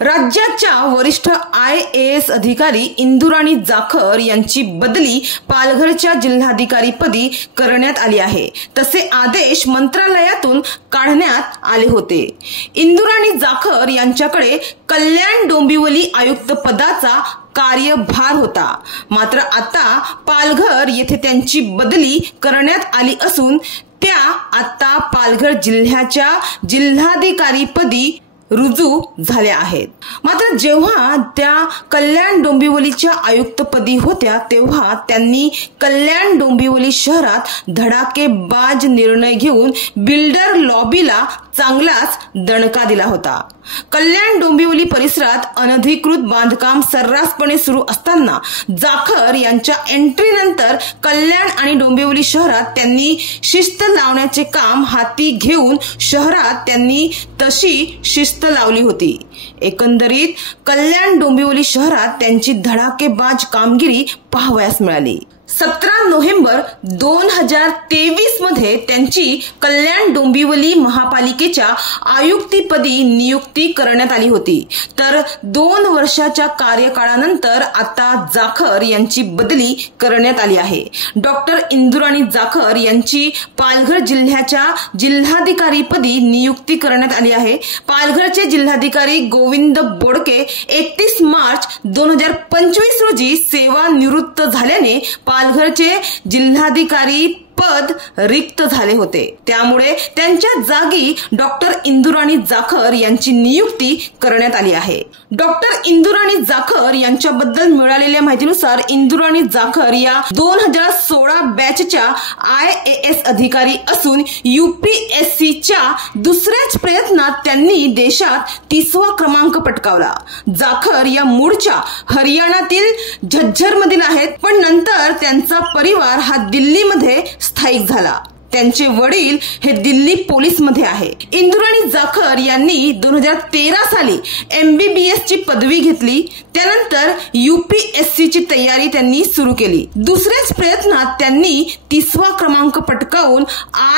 राज्याच्या वरिष्ठ IAS अधिकारी इंदुराणी जाखर यांची बदली पालघरच्या जिल्हाधिकारीपदी करण्यात आली आहे। तसे आदेश मंत्रालयातून काढण्यात आले होते। इंदुराणी जाखर यांच्याकडे कल्याण डोंबिवली आयुक्त पदाचा कार्यभार होता। मात्र आता पालघर येथे त्यांची बदली करण्यात आली असून त्या आता पालघर जिल्ह्याच्या जिल्हाधिकारीपदी रुजू झाल्या आहेत। मात्र जेव्हा त्या कल्याण डोंबिवलीच्या आयुक्तपदी होत्या तेव्हा त्यांनी कल्याण डोंबिवली शहरात धडाकेबाज निर्णय घेऊन बिल्डर लॉबीला चांगलाच दणका दिला होता। कल्याण डोंबिवली परिसरात अनधिकृत बांधकाम सर्रासपणे सुरू असताना जाखर यांच्या एंट्रीनंतर कल्याण आणि डोंबिवली शहरात त्यांनी शिस्त लावण्याचे काम हाती घेऊन शहरात त्यांनी तशी शिस्त लावली होती। एकंदरीत कल्याण डोंबिवली शहरात त्यांची धडाकेबाज कामगिरी पाहावयास मिळाली। 17 नोव्हेंबर 2023 मध्ये त्यांची कल्याण डोंबिवली महापालिकेच्या आयुक्तपदी नियुक्ती करण्यात आली होती। तर 2 वर्षाच्या कार्यकाळानंतर आता जाखर यांची बदली करण्यात आली आहे। डॉक्टर इंदुराणी जाखर यांची पालघर जिल्ह्याच्या जिल्हाधिकारीपदी नियुक्ती करण्यात आली आहे। पालघरचे जिल्हाधिकारी गोविंद बोडके 31 मार्च 2025 रोजी सेवानिवृत्त झाल्याने पालघरचे जिल्हाधिकारी पद रिक्त झाले होते। त्यामुळे त्यांच्या जागी डॉक्टर इंदुराणी जाखर यांची नियुक्ती करण्यात आली आहे। डॉक्टर इंदुराणी जाखर यांच्याबद्दल मिळालेल्या माहितीनुसार इंदुराणी जाखर या 2016 बॅचच्या IAS अधिकारी असून UPSCच्या दुसऱ्याच प्रयत्नात त्यांनी देशात 30वा क्रमांक पटकावला। जाखर या मूळच्या हरियाणातील झज्जर मधील आहेत, पण नंतर त्यांचा परिवार हा दिल्लीमध्ये स्थायिक झाला। त्यांचे वडील हे दिल्ली पोलीस मध्ये आहे। इंदुराणी जाखर यांनी 2013 साली MBBS ची पदवी घेतली। त्यानंतर UPSC ची तयारी त्यांनी सुरू केली। दुसऱ्याच प्रयत्नात त्यांनी 30वा क्रमांक पटकावून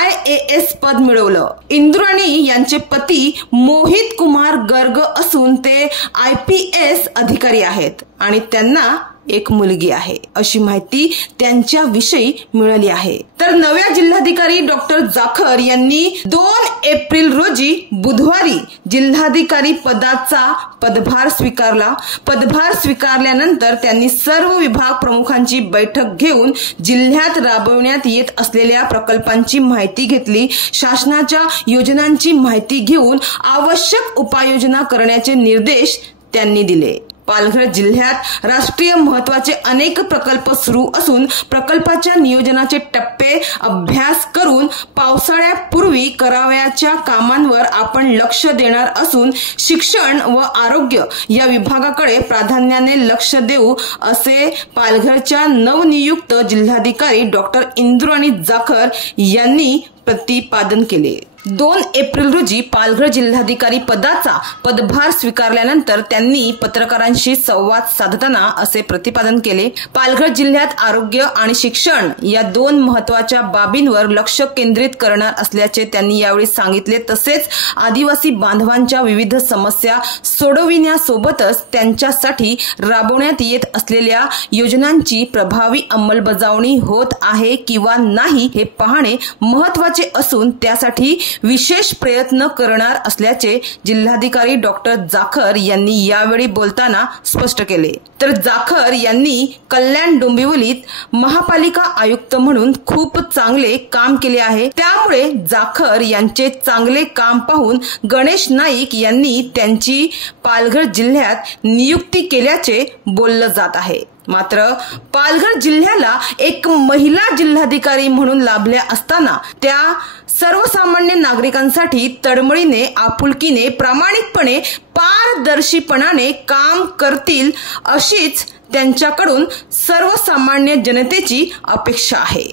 IAS पद मिळवलं। इंदुराणी यांचे पती मोहित कुमार गर्ग असून ते IPS अधिकारी आहेत आणि त्यांना एक मुलगी आहे, अशी माहिती त्यांच्याविषयी मिळाली आहे। तर नव्या जिल्हाधिकारी डॉक्टर जाखर यांनी 2 एप्रिल रोजी बुधवारी जिल्हाधिकारी पदाचा पदभार स्वीकारला। पदभार स्वीकारल्यानंतर त्यांनी सर्व विभाग प्रमुखांची बैठक घेऊन जिल्ह्यात राबवण्यात येत असलेल्या प्रकल्पांची माहिती घेतली। शासनाच्या योजनांची माहिती घेऊन आवश्यक उपाययोजना करण्याचे निर्देश त्यांनी दिले। पालघर जिल्ह्यात राष्ट्रीय महत्त्वाचे अनेक प्रकल्प सुरू असून प्रकल्पाच्या नियोजनाचे टप्पे अभ्यास करून पावसाळ्यापूर्वी करावयाच्या कामांवर आपण लक्ष देणार असून शिक्षण व आरोग्य या विभागाकडे प्राधान्याने लक्ष देऊ, असे पालघरच्या नवनियुक्त जिल्हाधिकारी डॉक्टर इंदुराणी जाखर यांनी प्रतिपादन केले। 2 एप्रिल रोजी पालघर जिल्हाधिकारी पदाचा पदभार स्वीकारल्यानंतर त्यांनी पत्रकारांशी संवाद साधताना असे प्रतिपादन केले। पालघर जिल्ह्यात आरोग्य आणि शिक्षण या 2 महत्त्वाच्या बाबींवर लक्ष केंद्रित करणार असल्याचे त्यांनी यावेळी सांगितले। तसेच आदिवासी बांधवांच्या विविध समस्या सोडविण्यासोबतच त्यांच्यासाठी राबवण्यात येत असलेल्या योजनांची प्रभावी अंमलबजावणी होत आहे किंवा नाही हे पाहणे महत्त्वाचे असून त्यासाठी विशेष प्रयत्न करणार असल्याचे जिल्हाधिकारी डॉक्टर जाखर यांनी यावेळी बोलताना स्पष्ट केले। तर जाखर यांनी कल्याण डोंबिवलीत महापालिका आयुक्त म्हणून खूप चांगले काम केले आहे। त्यामुळे जाखर यांचे चांगले काम पाहून गणेश नाईक यांनी त्यांची पालघर जिल्ह्यात नियुक्ती केल्याचे बोललं जात आहे। मात्र पालघर जिल्ह्याला एक महिला जिल्हाधिकारी म्हणून लाभल्या असताना त्या सर्वसामान्य नागरिकांसाठी तळमळीने, आपुलकीने, प्रामाणिकपणे, पारदर्शीपणाने काम करतील अशीच त्यांच्याकडून सर्वसामान्य जनतेची अपेक्षा आहे।